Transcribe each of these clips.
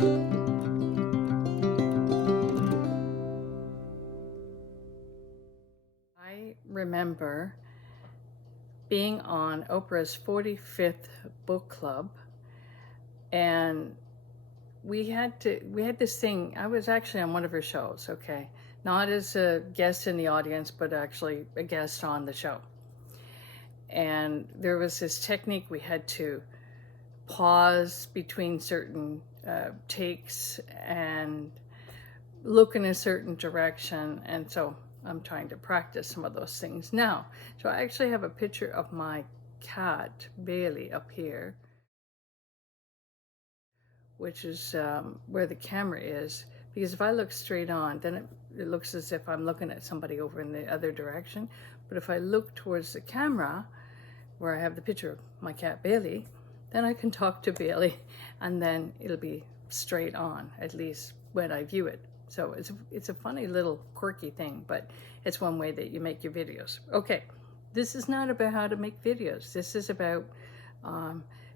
I remember being on Oprah's 45th book club, and we had this thing. I was actually on one of her shows, okay, not as a guest in the audience, but actually a guest on the show. And there was this technique. We had to pause between certain takes and look in a certain direction, and so I'm trying to practice some of those things now. So I actually have a picture of my cat Bailey up here, which is where the camera is, because if I look straight on, then it looks as if I'm looking at somebody over in the other direction. But if I look towards the camera, where I have the picture of my cat Bailey, then I can talk to Bailey, and then it'll be straight on, at least when I view it. So it's a funny little quirky thing, but it's one way that you make your videos. Okay, this is not about how to make videos. This is about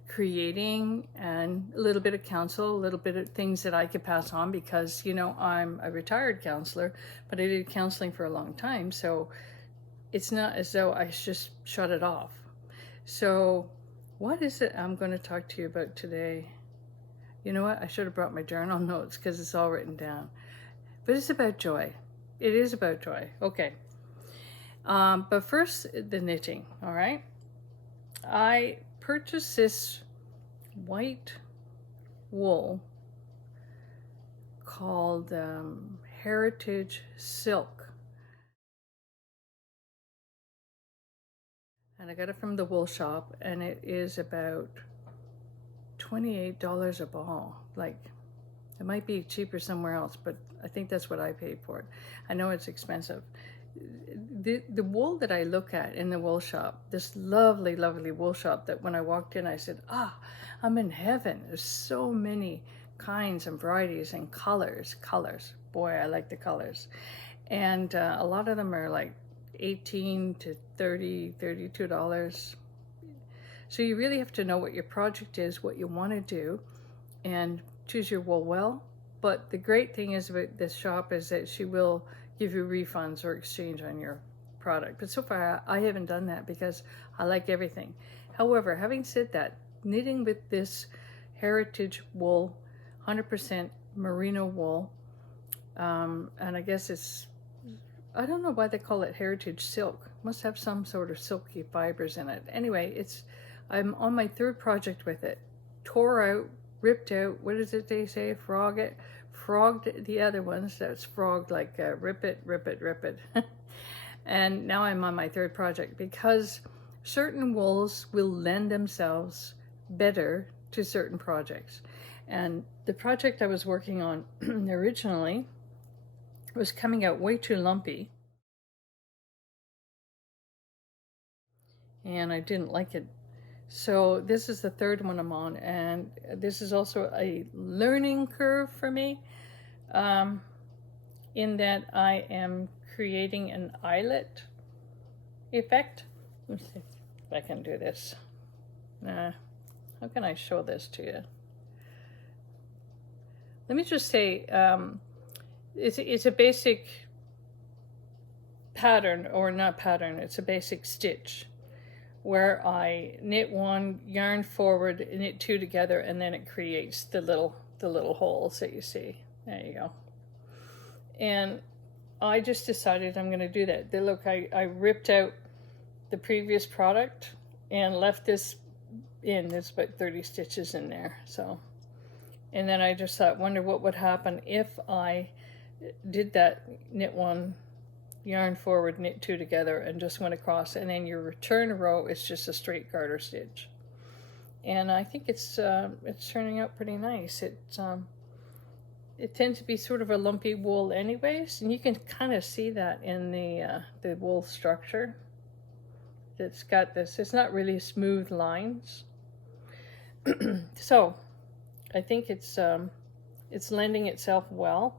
creating and a little bit of counsel, a little bit of things that I could pass on, because, you know, I'm a retired counselor, but I did counseling for a long time. So it's not as though I just shut it off. So what is it I'm going to talk to you about today? You know what? I should have brought my journal notes because it's all written down. But it's about joy. It is about joy. Okay. But first, the knitting, all right? I purchased this white wool called Heritage Silk. And I got it from the wool shop, and it is about $28 a ball. Like, it might be cheaper somewhere else, but I think that's what I paid for it. I know it's expensive. The wool that I look at in the wool shop, this lovely, lovely wool shop, that when I walked in, I said, I'm in heaven. There's so many kinds and varieties and colors. Boy, I like the colors. And a lot of them are like $18 to $30, $32. So you really have to know what your project is, what you want to do, and choose your wool well. But the great thing is about this shop is that she will give you refunds or exchange on your product. But so far I haven't done that because I like everything. However, having said that, knitting with this heritage wool, 100% merino wool, and I guess it's, I don't know why they call it heritage silk. Must have some sort of silky fibers in it. Anyway, I'm on my third project with it. Tore out, ripped out, what is it they say? Frog it. Frogged the other ones. That's frogged, like rip it. And now I'm on my third project because certain wools will lend themselves better to certain projects. And the project I was working on originally was coming out way too lumpy, and I didn't like it. So this is the third one I'm on, and this is also a learning curve for me, in that I am creating an eyelet effect. Let me see if I can do this. How can I show this to you? Let me just say, it's a basic pattern, or not pattern, it's a basic stitch where I knit one, yarn forward, knit two together, and then it creates the little holes that you see. There you go. And I just decided I'm going to do that. Look, I ripped out the previous product and left this in. There's about 30 stitches in there. So, and then I just thought, wonder what would happen if I did that, knit one, yarn forward, knit two together, and just went across, and then your return row is just a straight garter stitch. And I think it's turning out pretty nice. It tends to be sort of a lumpy wool anyways, and you can kind of see that in the wool structure. It's got this, it's not really smooth lines. So I think it's lending itself well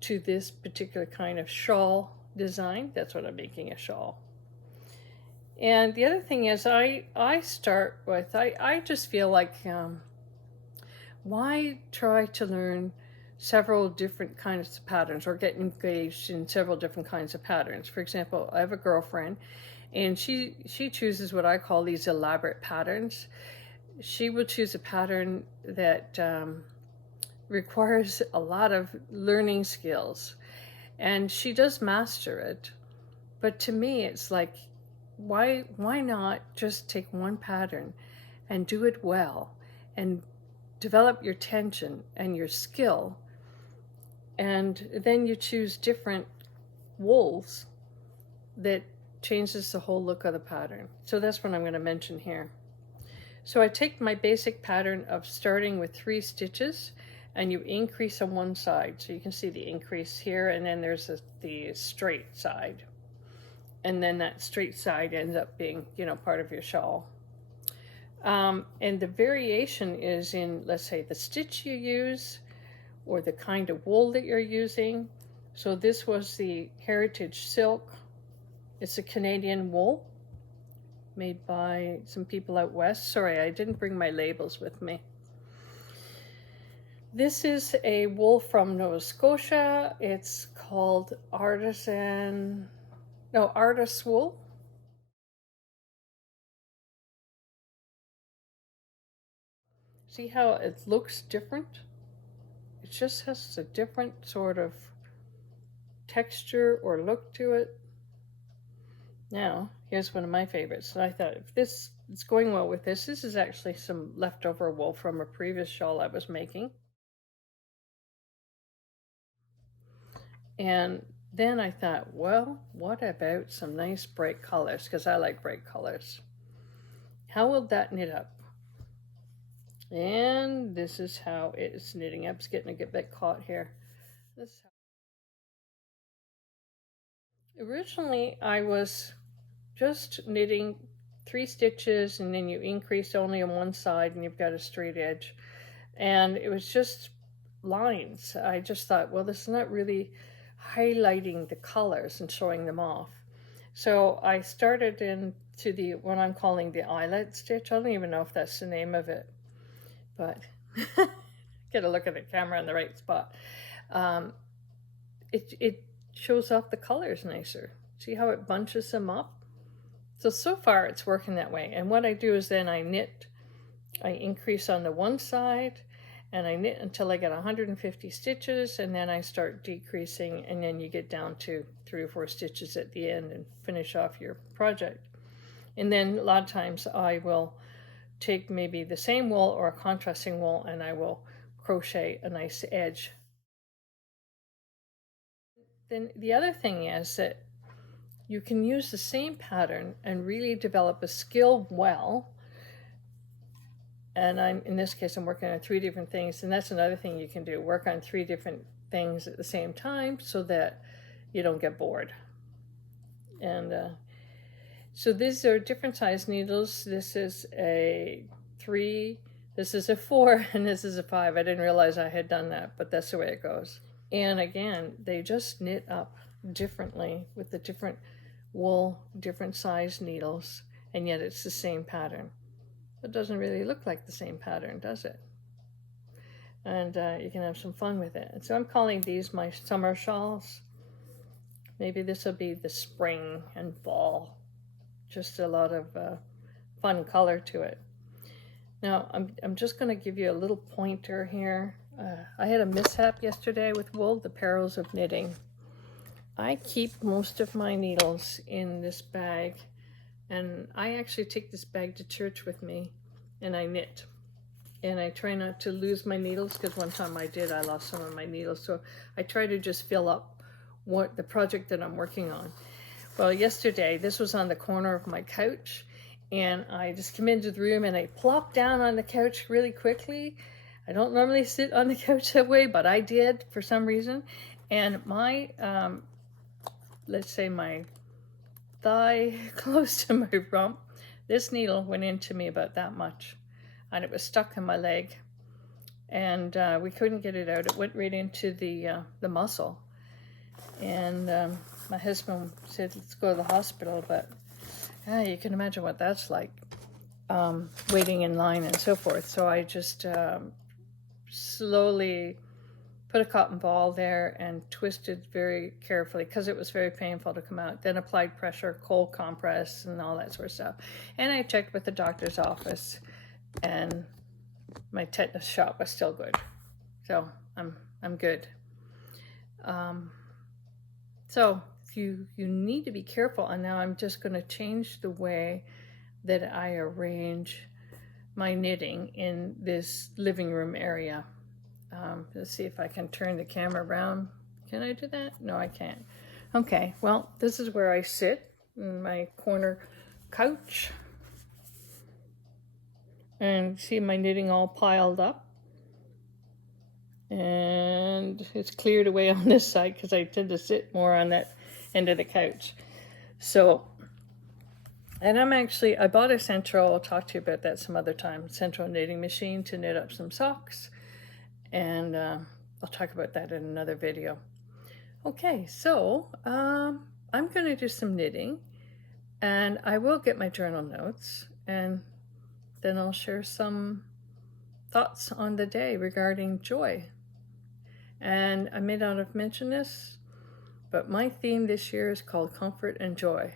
to this particular kind of shawl design. That's what I'm making, a shawl. And the other thing is I start with, I just feel like why try to learn several different kinds of patterns or get engaged in several different kinds of patterns? For example, I have a girlfriend, and she chooses what I call these elaborate patterns. She will choose a pattern that requires a lot of learning skills, and she does master it. But to me, it's like, why not just take one pattern and do it well and develop your tension and your skill, and then you choose different wools that changes the whole look of the pattern. So that's what I'm going to mention here. So I take my basic pattern of starting with 3 stitches, and you increase on one side. So you can see the increase here, and then there's the straight side. And then that straight side ends up being, you know, part of your shawl. And the variation is in, let's say, the stitch you use or the kind of wool that you're using. So this was the Heritage Silk. It's a Canadian wool made by some people out west. Sorry, I didn't bring my labels with me. This is a wool from Nova Scotia. It's called Artist Wool. See how it looks different? It just has a different sort of texture or look to it. Now, here's one of my favorites. And I thought, if this is going well with this is actually some leftover wool from a previous shawl I was making. And then I thought, well, what about some nice bright colors? Because I like bright colors. How will that knit up? And this is how it's knitting up. It's getting a bit caught here. Originally, I was just knitting 3 stitches, and then you increase only on one side and you've got a straight edge. And it was just lines. I just thought, well, this is not really highlighting the colors and showing them off. So I started into the what I'm calling the eyelet stitch. I don't even know if that's the name of it, but gotta look at the camera in the right spot. It shows off the colors nicer. See how it bunches them up? So far it's working that way. And what I do is then I increase on the one side, and I knit until I get 150 stitches, and then I start decreasing, and then you get down to 3 or 4 stitches at the end and finish off your project. And then a lot of times I will take maybe the same wool or a contrasting wool, and I will crochet a nice edge. Then the other thing is that you can use the same pattern and really develop a skill well. And in this case, I'm working on 3 different things, and that's another thing you can do, work on 3 different things at the same time so that you don't get bored. And so these are different size needles. This is a 3, this is a 4, and this is a 5. I didn't realize I had done that, but that's the way it goes. And again, they just knit up differently with the different wool, different size needles, and yet it's the same pattern. It doesn't really look like the same pattern, does it? And you can have some fun with it. And so I'm calling these my summer shawls. Maybe this will be the spring and fall. Just a lot of fun color to it. Now, I'm just going to give you a little pointer here. I had a mishap yesterday with wool, the perils of knitting. I keep most of my needles in this bag, and I actually take this bag to church with me, and I knit. And I try not to lose my needles, because one time I did, I lost some of my needles. So I try to just fill up what the project that I'm working on. Well, yesterday, this was on the corner of my couch, and I just came into the room and I plopped down on the couch really quickly. I don't normally sit on the couch that way, but I did for some reason. And my, let's say my thigh close to my rump, this needle went into me about that much, and it was stuck in my leg, and we couldn't get it out. It went right into the muscle, and my husband said, let's go to the hospital, but you can imagine what that's like, waiting in line and so forth. So I just slowly put a cotton ball there and twisted very carefully because it was very painful to come out. Then applied pressure, cold compress, and all that sort of stuff. And I checked with the doctor's office, and my tetanus shot was still good. So I'm good. So you need to be careful. And now I'm just going to change the way that I arrange my knitting in this living room area. Let's see if I can turn the camera around. Can I do that? No, I can't. Okay, well, this is where I sit in my corner couch. And see my knitting all piled up. And it's cleared away on this side because I tend to sit more on that end of the couch. So, and I bought a Central, I'll talk to you about that some other time, Central knitting machine to knit up some socks. And I'll talk about that in another video. Okay, so I'm going to do some knitting, and I will get my journal notes, and then I'll share some thoughts on the day regarding joy. And I may not have mentioned this, but my theme this year is called Comfort and Joy.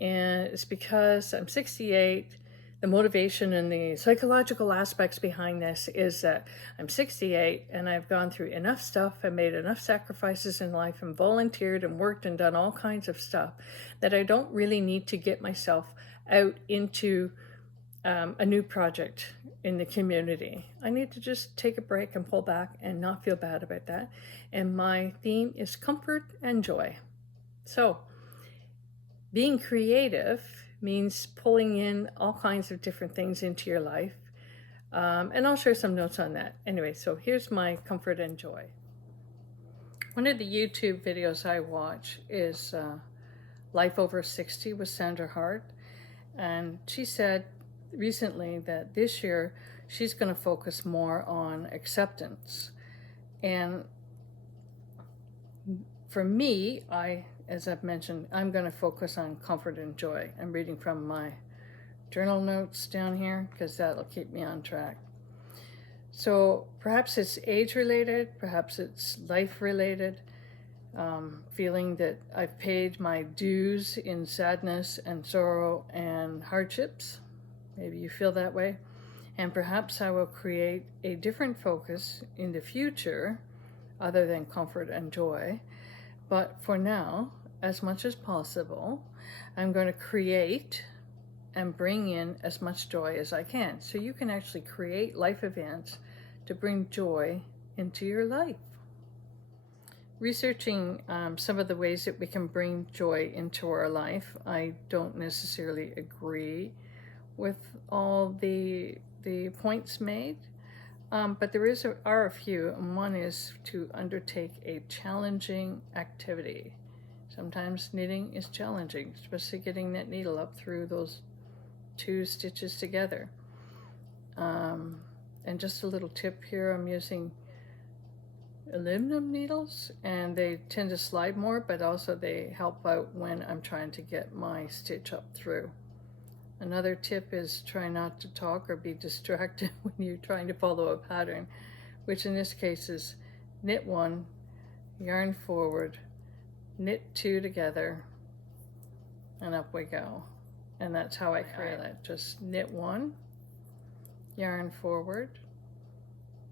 And it's because I'm 68. The motivation and the psychological aspects behind this is that I'm 68 and I've gone through enough stuff and made enough sacrifices in life and volunteered and worked and done all kinds of stuff that I don't really need to get myself out into a new project in the community. I need to just take a break and pull back and not feel bad about that. And my theme is comfort and joy. So being creative means pulling in all kinds of different things into your life. And I'll share some notes on that. Anyway, so here's my comfort and joy. One of the YouTube videos I watch is Life Over 60 with Sandra Hart. And she said recently that this year she's going to focus more on acceptance. And for me, as I've mentioned, I'm going to focus on comfort and joy. I'm reading from my journal notes down here because that'll keep me on track. So perhaps it's age-related, perhaps it's life-related, feeling that I've paid my dues in sadness and sorrow and hardships. Maybe you feel that way. And perhaps I will create a different focus in the future other than comfort and joy. But for now, as much as possible, I'm going to create and bring in as much joy as I can. So you can actually create life events to bring joy into your life. Researching some of the ways that we can bring joy into our life, I don't necessarily agree with all the points made, but there are a few, and one is to undertake a challenging activity. Sometimes knitting is challenging, especially getting that needle up through those 2 stitches together. And just a little tip here, I'm using aluminum needles, and they tend to slide more, but also they help out when I'm trying to get my stitch up through. Another tip is try not to talk or be distracted when you're trying to follow a pattern, which in this case is knit 1, yarn forward, knit 2 together, and up we go. And that's how I create that. Just knit 1, yarn forward,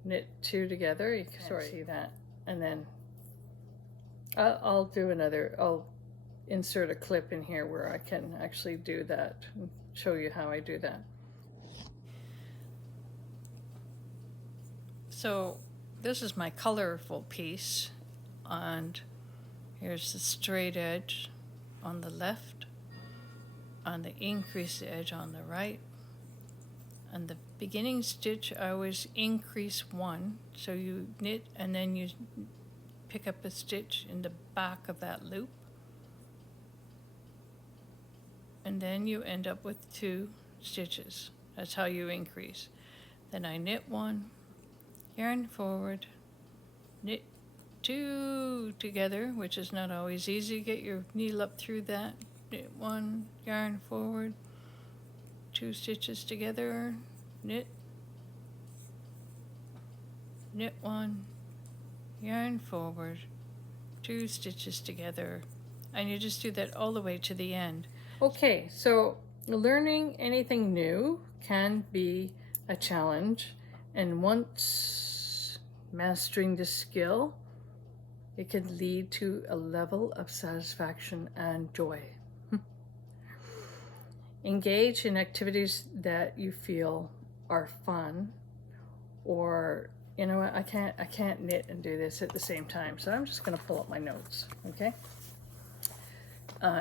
knit 2 together. You can see that. And then I'll insert a clip in here where I can actually do that and show you how I do that. So this is my colorful piece, and here's the straight edge on the left, on the increased edge on the right, and the beginning stitch I always increase 1, so you knit and then you pick up a stitch in the back of that loop, and then you end up with 2 stitches. That's how you increase. Then I knit 1, yarn forward, knit 2 together, which is not always easy. Get your needle up through that. Knit 1, yarn forward, 2 stitches together, knit, knit one, yarn forward, 2 stitches together, and you just do that all the way to the end. Okay, so learning anything new can be a challenge, and once mastering the skill, it can lead to a level of satisfaction and joy. Engage in activities that you feel are fun, or you know what, I can't knit and do this at the same time, so I'm just going to pull up my notes, okay?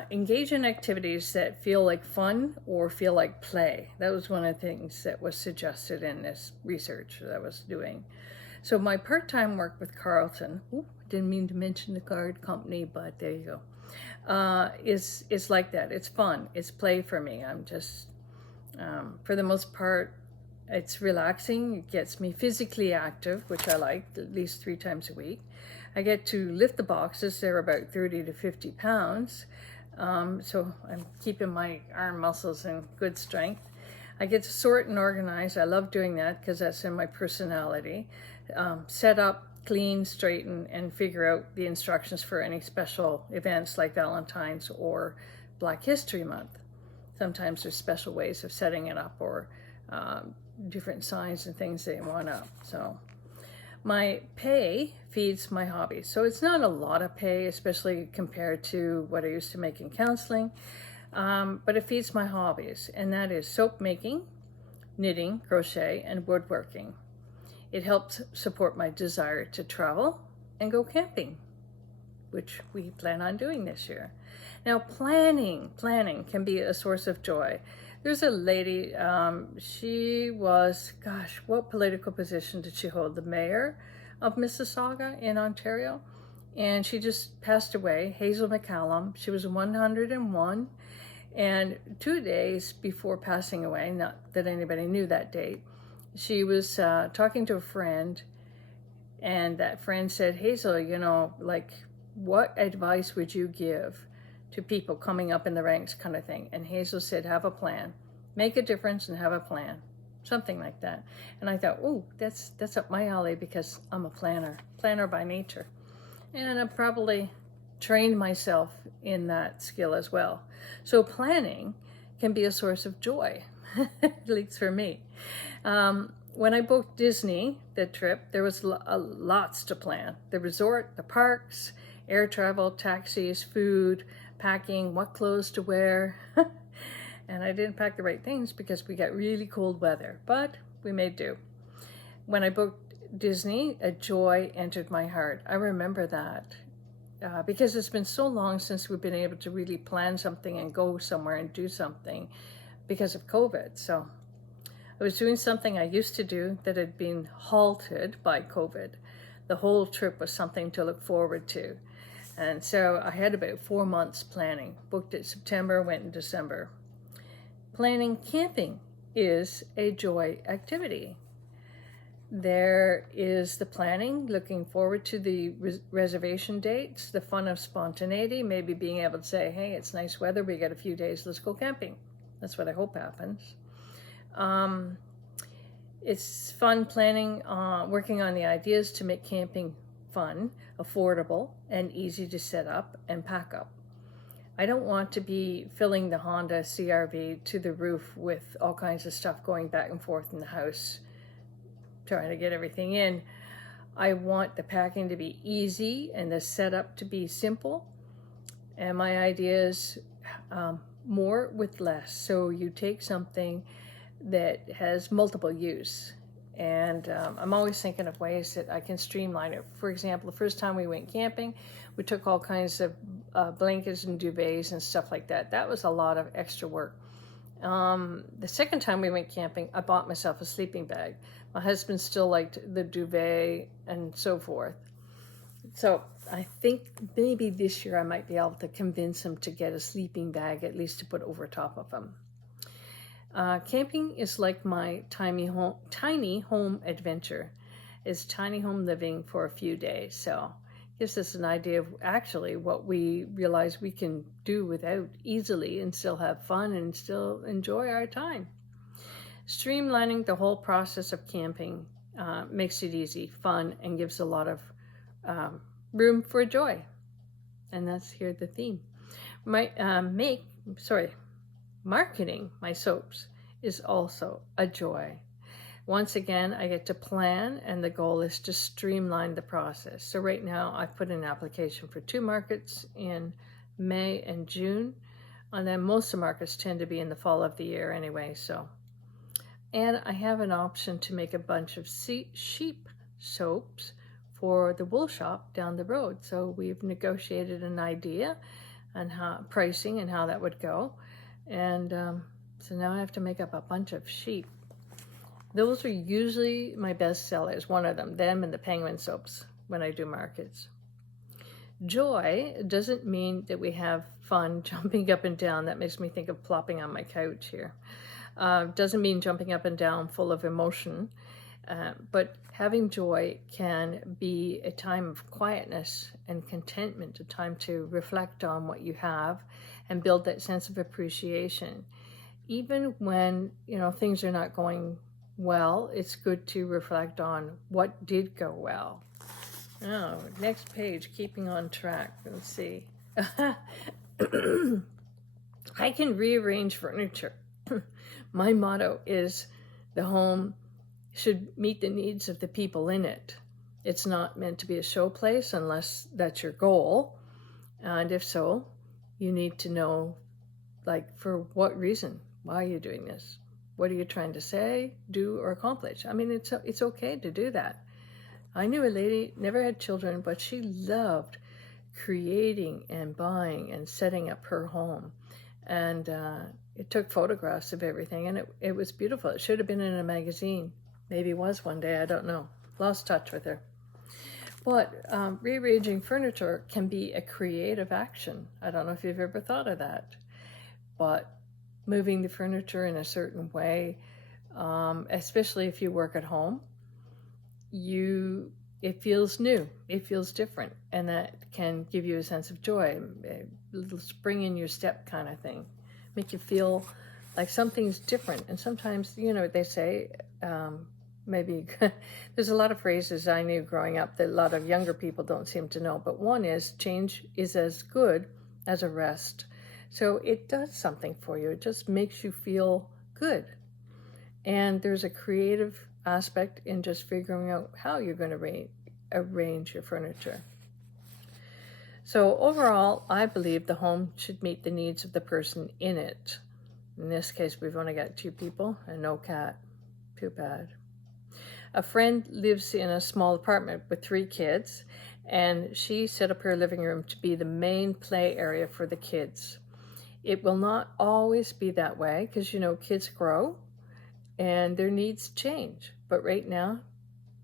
Engage in activities that feel like fun or feel like play. That was one of the things that was suggested in this research that I was doing. So my part-time work with Carlton, didn't mean to mention the card company, but there you go, is like that. It's fun, it's play for me. I'm just, for the most part, it's relaxing. It gets me physically active, which I like, at least 3 times a week. I get to lift the boxes. They're about 30 to 50 pounds. So I'm keeping my arm muscles in good strength. I get to sort and organize. I love doing that because that's in my personality. Set up, clean, straighten, and figure out the instructions for any special events like Valentine's or Black History Month. Sometimes there's special ways of setting it up, or different signs and things they want up. So my pay feeds my hobby. So it's not a lot of pay, especially compared to what I used to make in counseling, but it feeds my hobbies, and that is soap making, knitting, crochet, and woodworking. It helps support my desire to travel and go camping, which we plan on doing this year. Now, planning can be a source of joy. There's a lady, she was, gosh, what political position did she hold? The mayor of Mississauga in Ontario. And she just passed away, Hazel McCallum. She was 101. And 2 days before passing away, not that anybody knew that date, she was talking to a friend, and that friend said, Hazel, you know, like, what advice would you give to people coming up in the ranks, kind of thing? And Hazel said, have a plan, make a difference and have a plan, something like that. And I thought, oh, that's up my alley, because I'm a planner by nature. And I probably trained myself in that skill as well. So planning can be a source of joy, at least for me. When I booked Disney, the trip, there was lots to plan. The resort, the parks, air travel, taxis, food, packing, what clothes to wear. And I didn't pack the right things because we got really cold weather, but we made do. When I booked Disney, a joy entered my heart. I remember that because it's been so long since we've been able to really plan something and go somewhere and do something because of COVID. So I was doing something I used to do that had been halted by COVID. The whole trip was something to look forward to. And so I had about 4 months planning. Booked it September, went in December. Planning camping is a joy activity. There is the planning, looking forward to the reservation dates, the fun of spontaneity, maybe being able to say, hey, it's nice weather, we got a few days, let's go camping. That's what I hope happens. It's fun planning, working on the ideas to make camping fun, affordable, and easy to set up and pack up. I don't want to be filling the Honda CRV to the roof with all kinds of stuff going back and forth in the house, trying to get everything in. I want the packing to be easy and the setup to be simple. And my idea is more with less. So you take something that has multiple use. And I'm always thinking of ways that I can streamline it. For example, the first time we went camping, we took all kinds of blankets and duvets and stuff like that. That was a lot of extra work. The second time we went camping, I bought myself a sleeping bag. My husband still liked the duvet and so forth. So I think maybe this year I might be able to convince him to get a sleeping bag, at least to put over top of him. Camping is like my tiny home adventure. It's tiny home living for a few days. So it gives us an idea of actually what we realize we can do without easily and still have fun and still enjoy our time. Streamlining the whole process of camping makes it easy, fun, and gives a lot of room for joy. And that's here the theme. Marketing my soaps is also a joy. Once again, I get to plan, and the goal is to streamline the process. So right now, I've put in an application for 2 markets in May and June, and then most of the markets tend to be in the fall of the year anyway. So, and I have an option to make a bunch of sheep soaps for the wool shop down the road. So we've negotiated an idea on how pricing and how that would go, and so now I have to make up a bunch of sheep. Those are usually my best sellers, one of them and the penguin soaps when I do markets. Joy doesn't mean that we have fun jumping up and down. That makes me think of plopping on my couch here. Doesn't mean jumping up and down full of emotion, but having joy can be a time of quietness and contentment, a time to reflect on what you have and build that sense of appreciation. Even when, things are not going well, it's good to reflect on what did go well. Oh, next page, keeping on track. Let's see. I can rearrange furniture. My motto is the home should meet the needs of the people in it. It's not meant to be a showplace unless that's your goal. And if so, you need to know, for what reason? Why are you doing this? What are you trying to say, do, or accomplish? I mean, it's okay to do that. I knew a lady, never had children, but she loved creating and buying and setting up her home. And it took photographs of everything, and it was beautiful. It should have been in a magazine. Maybe it was one day, I don't know. Lost touch with her. But rearranging furniture can be a creative action. I don't know if you've ever thought of that. But moving the furniture in a certain way, especially if you work at home, it feels new, it feels different, and that can give you a sense of joy, a little spring in your step kind of thing, make you feel like something's different. And sometimes, they say, maybe there's a lot of phrases I knew growing up that a lot of younger people don't seem to know, but one is change is as good as a rest. So it does something for you. It just makes you feel good. And there's a creative aspect in just figuring out how you're going to arrange your furniture. So overall, I believe the home should meet the needs of the person in it. In this case, we've only got 2 people and no cat. Too bad. A friend lives in a small apartment with 3 kids, and she set up her living room to be the main play area for the kids. It will not always be that way because, kids grow and their needs change. But right now,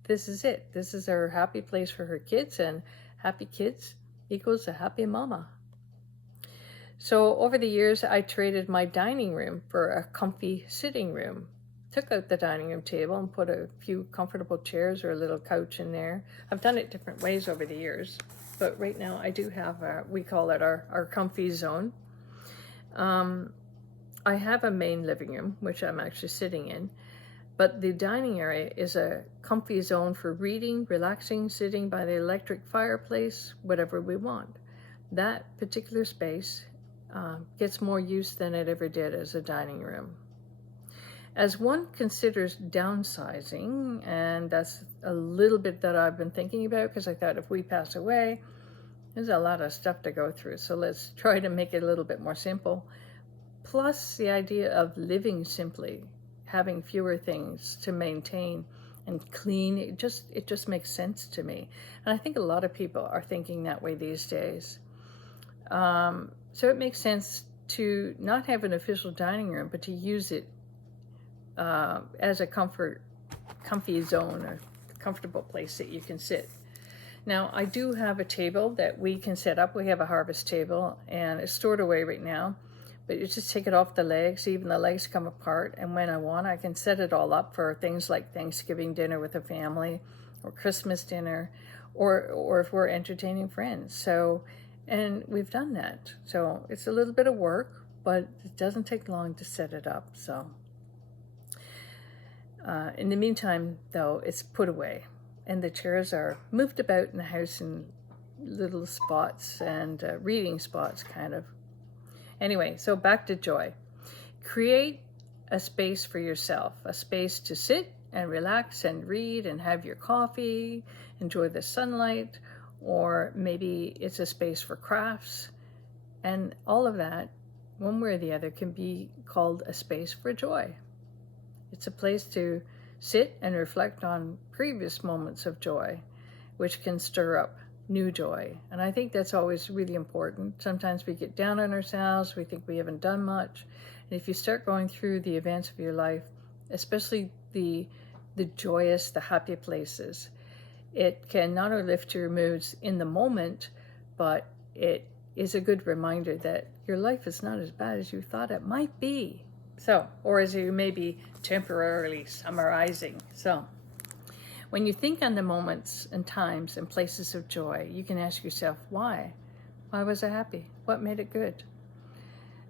this is it. This is her happy place for her kids, and happy kids equals a happy mama. So over the years, I traded my dining room for a comfy sitting room. Took out the dining room table and put a few comfortable chairs or a little couch in there. I've done it different ways over the years, but right now I do have, we call it our comfy zone. I have a main living room, which I'm actually sitting in, but the dining area is a comfy zone for reading, relaxing, sitting by the electric fireplace, whatever we want. That particular space gets more use than it ever did as a dining room. As one considers downsizing, and that's a little bit that I've been thinking about because I thought if we pass away, there's a lot of stuff to go through. So let's try to make it a little bit more simple. Plus the idea of living simply, having fewer things to maintain and clean, it just makes sense to me. And I think a lot of people are thinking that way these days. So it makes sense to not have an official dining room, but to use it as a comfy zone or comfortable place that you can sit. Now, I do have a table that we can set up. We have a harvest table, and it's stored away right now. But you just take it off the legs, even the legs come apart, and when I want, I can set it all up for things like Thanksgiving dinner with a family, or Christmas dinner, or if we're entertaining friends. So, and we've done that. So it's a little bit of work, but it doesn't take long to set it up. So In the meantime, though, it's put away, and the chairs are moved about in the house in little spots and reading spots, kind of. Anyway, so back to joy. Create a space for yourself, a space to sit and relax and read and have your coffee, enjoy the sunlight, or maybe it's a space for crafts. And all of that, one way or the other, can be called a space for joy. It's a place to sit and reflect on previous moments of joy, which can stir up new joy. And I think that's always really important. Sometimes we get down on ourselves, we think we haven't done much. And if you start going through the events of your life, especially the joyous, the happy places, it can not only lift your moods in the moment, but it is a good reminder that your life is not as bad as you thought it might be. So, or as you may be temporarily summarizing. So, when you think on the moments and times and places of joy, you can ask yourself, why? Why was I happy? What made it good?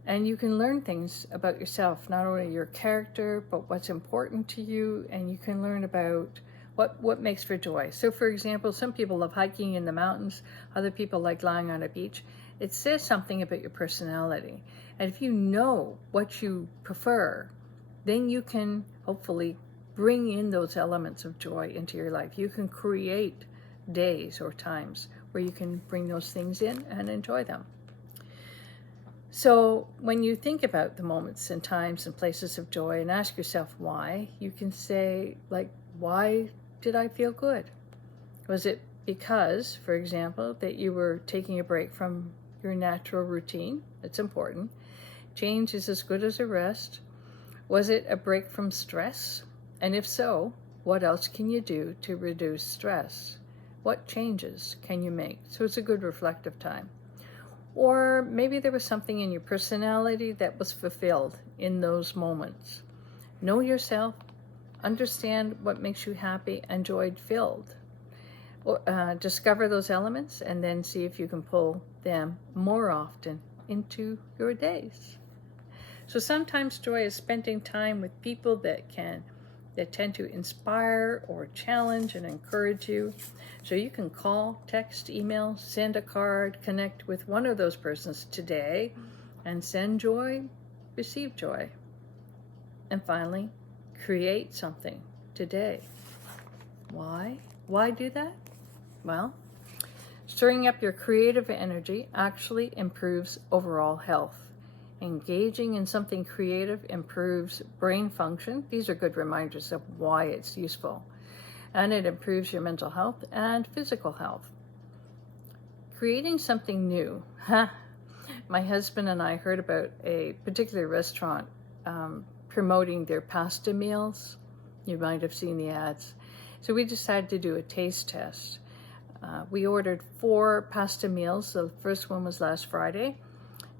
And you can learn things about yourself, not only your character, but what's important to you, and you can learn about what makes for joy. So, for example, some people love hiking in the mountains, other people like lying on a beach. It says something about your personality. And if you know what you prefer, then you can hopefully bring in those elements of joy into your life. You can create days or times where you can bring those things in and enjoy them. So when you think about the moments and times and places of joy and ask yourself why, you can say, like, why did I feel good? Was it because, for example, that you were taking a break from your natural routine? It's important. Change is as good as a rest. Was it a break from stress? And if so, what else can you do to reduce stress? What changes can you make? So it's a good reflective time. Or maybe there was something in your personality that was fulfilled in those moments. Know yourself, understand what makes you happy and joy-filled. Discover those elements and then see if you can pull them more often into your days. So sometimes joy is spending time with people that tend to inspire or challenge and encourage you. So you can call, text, email, send a card, connect with one of those persons today, and send joy, receive joy. And finally, create something today. Why? Why do that? Well, stirring up your creative energy actually improves overall health. Engaging in something creative improves brain function. These are good reminders of why it's useful. And it improves your mental health and physical health. Creating something new. My husband and I heard about a particular restaurant promoting their pasta meals. You might have seen the ads. So we decided to do a taste test. We ordered 4 pasta meals. The first one was last Friday.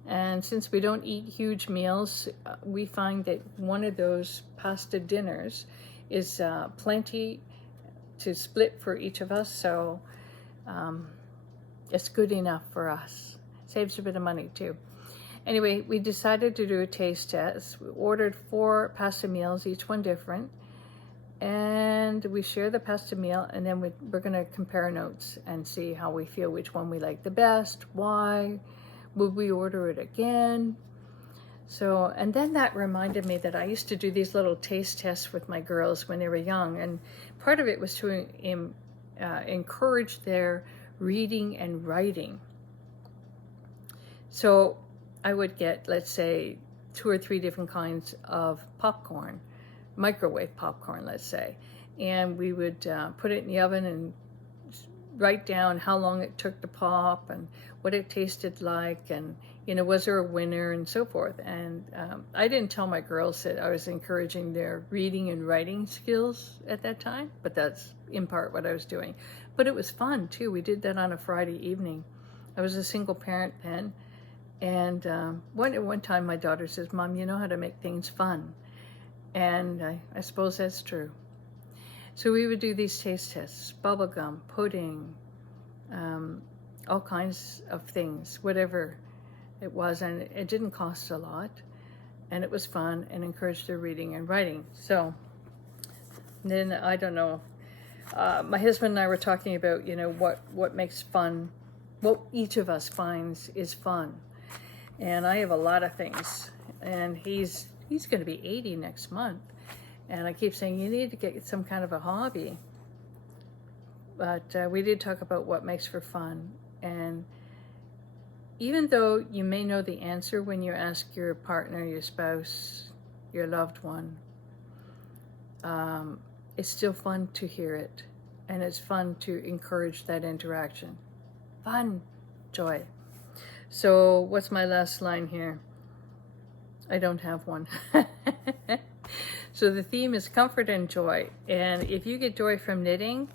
And since we don't eat huge meals, we find that one of those pasta dinners is plenty to split for each of us. So it's good enough for us. Saves a bit of money too. Anyway, we decided to do a taste test. We ordered 4 pasta meals, each one different. And we share the pasta meal, and then we're going to compare notes and see how we feel, which one we like the best, why. Would we order it again? So, and then that reminded me that I used to do these little taste tests with my girls when they were young, and part of it was to encourage their reading and writing. So I would get, let's say, 2 or 3 different kinds of popcorn, microwave popcorn, let's say, and we would put it in the oven and write down how long it took to pop and what it tasted like, and was there a winner and so forth. And I didn't tell my girls that I was encouraging their reading and writing skills at that time, but that's in part what I was doing. But it was fun too. We did that on a Friday evening. I was a single parent then, and one time my daughter says, "Mom, you know how to make things fun," and I suppose that's true. So we would do these taste tests: bubblegum, pudding, all kinds of things, whatever it was, and it didn't cost a lot, and it was fun and encouraged their reading and writing. So then I don't know. My husband and I were talking about, you know, what makes fun, what each of us finds is fun. And I have a lot of things, and he's going to be 80 next month. And I keep saying, you need to get some kind of a hobby. But we did talk about what makes for fun. And even though you may know the answer when you ask your partner, your spouse, your loved one, it's still fun to hear it. And it's fun to encourage that interaction. Fun, joy. So what's my last line here? I don't have one. So the theme is comfort and joy. And if you get joy from knitting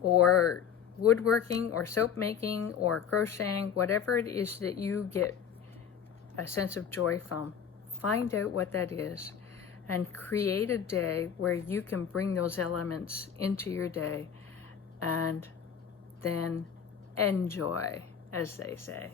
or woodworking or soap making or crocheting, whatever it is that you get a sense of joy from, find out what that is and create a day where you can bring those elements into your day and then enjoy, as they say.